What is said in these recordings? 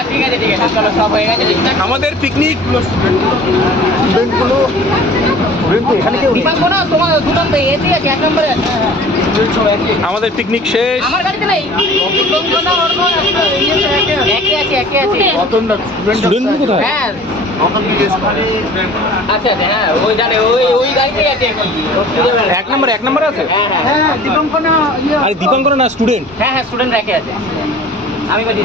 আচ্ছা ঠিক আছে চলো সব হয়ে গেছে। আমাদের পিকনিক এখানে কেউ নেই। দীপাঙ্কনা তোমার দু নম্বরে এসি আছে, এক নম্বরে আছে। আমাদের পিকনিক শেষ। আমার গাড়িতে নেই। দীপাঙ্কনা একে আছে স্টুডেন্ট কোথায়? হ্যাঁ আচ্ছা আচ্ছা হ্যাঁ ওই জানে ওই গাড়িতেই আছে এখন। এক নম্বর আছে। হ্যাঁ হ্যাঁ আরে দীপাঙ্কর না স্টুডেন্ট। হ্যাঁ স্টুডেন্ট র্যাকে আছে। আমি বলেছি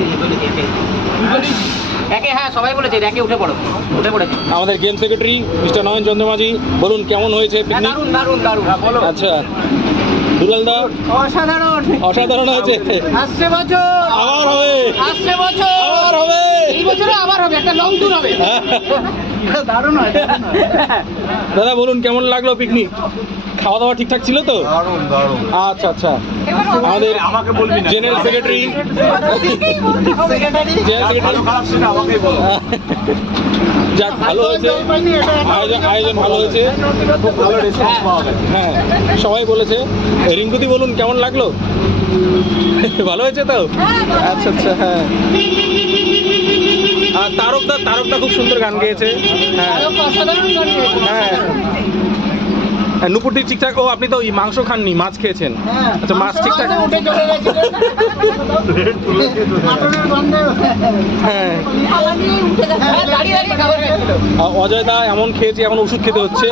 একে, হ্যাঁ সবাই বলেছে র্যাকে উঠে পড়েছে। আমাদের গেম সেক্রেটারি মিস্টার নয়ন চন্দ্র মাঝি, বলুন কেমন হয়েছে পিকনিক? দারুণ বলো। আচ্ছা দুলাল দা? অসাধারণ হয়েছে। আসছে বছর আবার হবে। আবার হবে। এই বছরে আবার হবে, একটা লং ট্যুর হবে। দারুণ হয়। দাদা বলুন কেমন লাগলো পিকনিক? খাওয়া দাওয়া ঠিকঠাক ছিল তো? দারুণ আচ্ছা আচ্ছা। আমাদের আমাকে বলবি না। জেনারেল সেক্রেটারি খারাপ সেটা আমাকেই বলো। যাক ভালো হয়েছে, আয়োজন ভালো হয়েছে, খুব ভালো রেসপন্স পাওয়া গেছে। হ্যাঁ সবাই বলেছে। রিঙ্কুদি বলুন কেমন লাগলো? ভালো হয়েছে তো? আচ্ছা আচ্ছা হ্যাঁ। আর তারকদা খুব সুন্দর গান গেয়েছে। হ্যাঁ হ্যাঁ। নুপুরটি ঠিকঠাক। ও আপনি তো মাংস খাননি, মাছ খেয়েছেন। আচ্ছা মাছ ঠিকঠাক। হ্যাঁ অজয় দা এমন খেয়েছে, এখন ওষুধ খেতে হচ্ছে।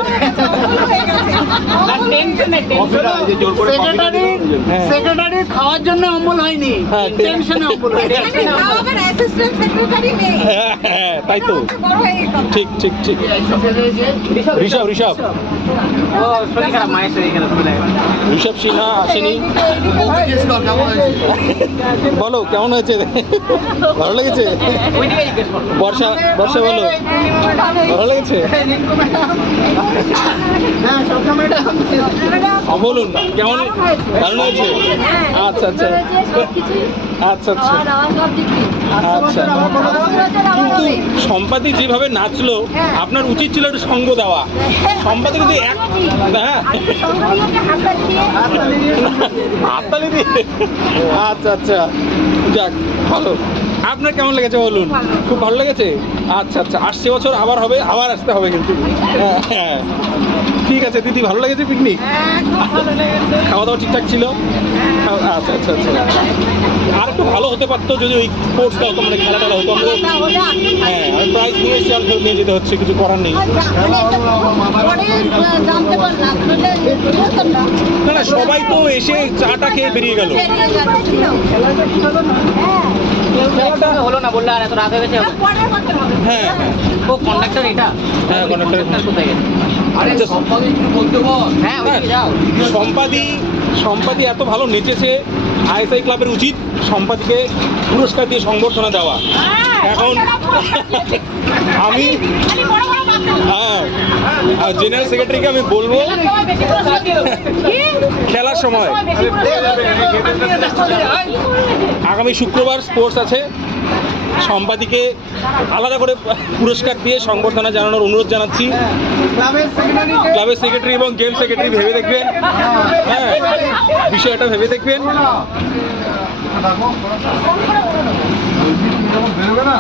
সেক্রেটারি খাওয়ার জন্য অম্বল হয়নি, হ্যাঁ, টেনশনে অম্বল হয়েছে। হ্যাঁ তাই তো, ঠিক ঠিক ঠিক। ঋষভ ও শরীর খারাপ, মায়ের শরীর খারাপ। ঋষভ সিনহা আসেনি। বলো কেমন হয়েছে? ভালো লেগেছে? ওইদিকে জিজ্ঞেস করো। বর্ষা বলো ভালো লেগেছে? বলুন কেমন? দারুণ হয়েছে। আচ্ছা আচ্ছা আচ্ছা আচ্ছা আচ্ছা। কিন্তু সম্পাদি যেভাবে নাচলো, আপনার উচিত ছিল একটু সঙ্গ দেওয়া। সম্পাদি যদি হ্যাঁ হাততালি দিয়ে। আচ্ছা আচ্ছা যাক ভালো। আপনার কেমন লেগেছে বলুন? খুব ভালো লেগেছে। আচ্ছা আচ্ছা আসছে বছর আবার হবে, আবার আসতে হবে কিন্তু। হ্যাঁ ঠিক আছে দিদি, ভালো লেগেছে পিকনিক? খাওয়া দাওয়া ঠিকঠাক ছিল? আচ্ছা আচ্ছা আচ্ছা। আর একটু ভালো হতে পারতো যদি ওই স্পোর্টসটা হতো, মানে খেলা টেলা হতো। আমাদের হ্যাঁ আমি প্রাইজ নিয়ে এসেছি, আর ফেরত নিয়ে যেতে হচ্ছে, কিছু করার নেই। না না সবাই তো এসে চাটা খেয়ে বেরিয়ে গেল। খেলাটা হলো না বললে, আর এত রাত হয়ে গেছে। হ্যাঁ হ্যাঁ ও কন্ডাক্টর এটা। হ্যাঁ, conductor। কোথায় গেছে? আরে সম্পাদি একটু বলতে বল। হ্যাঁ ওইদিকে যাও। সম্পাদি এত ভালো নেচেছে, আইএসআই ক্লাবের উচিত সম্পাদিকে পুরস্কার দিয়ে সংবর্ধনা দেওয়া। এখন আমি হ্যাঁ জেনারেল সেক্রেটারিকে আমি বলবো খেলার সময় আগামী শুক্রবার স্পোর্টস আছে, সম্পাদিকে আলাদা করে পুরস্কার দিয়ে সংবর্ধনা জানানোর অনুরোধ জানাচ্ছি। ক্লাবের সেক্রেটারি এবং গেম সেক্রেটারি ভেবে দেখবেন, হ্যাঁ বিষয়টা ভেবে দেখবেন। বেরোবে না।